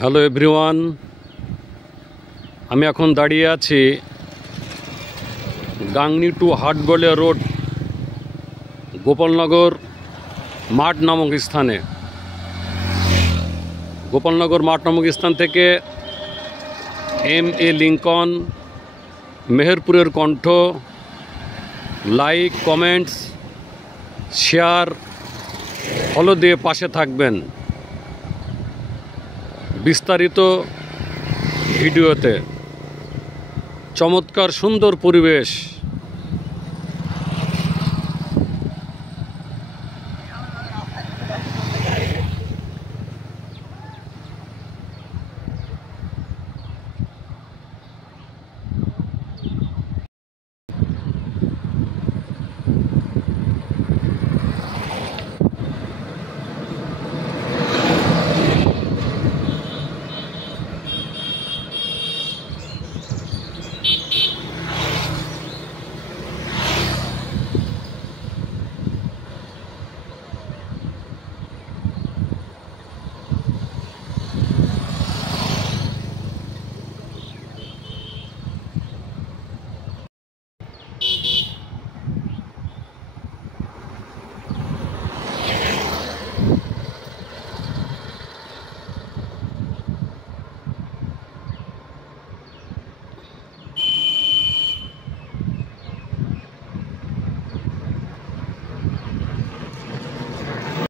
Hello everyone, আমি এখন দাঁড়িয়ে আছি গাংনী টু হাটগোলে রোড গোপালনগর মাঠ নামক স্থানে। গোপালনগর মাঠ নামক স্থান থেকে MA লিঙ্কন, মেহেরপুরের কণ্ঠ, লাইক, কমেন্টস, শেয়ার, ফলো দিয়ে পাশে থাকবেন বিস্তারিত ভিডিওতে। চমৎকার সুন্দর পরিবেশ।